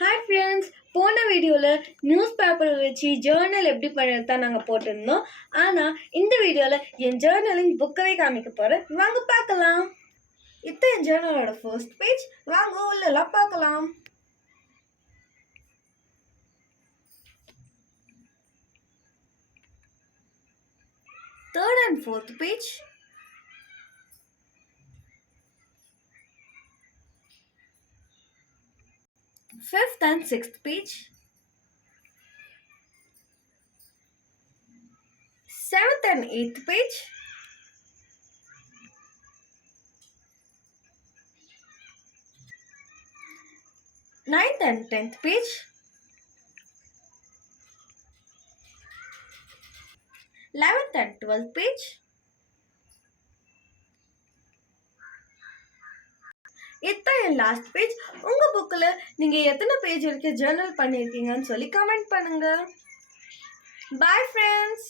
Hi friends, போன வீடியோவில் news paper வச்சு ஜேர்னல் எப்படி பண்ணுறது தான் நாங்கள் போட்டிருந்தோம். ஆனால் இந்த வீடியோவில் என் ஜேர்னலின் புக்கவே காமிக்க போகிறேன். வாங்க பார்க்கலாம். இப்போ என் ஜேர்னலோட ஃபர்ஸ்ட் பேஜ். வாங்க உள்ளெல்லாம் பார்க்கலாம். Third and fourth page. Fifth and sixth page. Seventh and eighth page. Ninth and 10th page. 11th and 12th page. இதுதான் என் லாஸ்ட் பேஜ். உங்கள் புக்கில் நீங்கள் எத்தனை பேஜ் வரைக்கும் ஜேர்னல் பண்ணியிருக்கீங்கன்னு சொல்லி கமெண்ட் பண்ணுங்கள். Bye friends.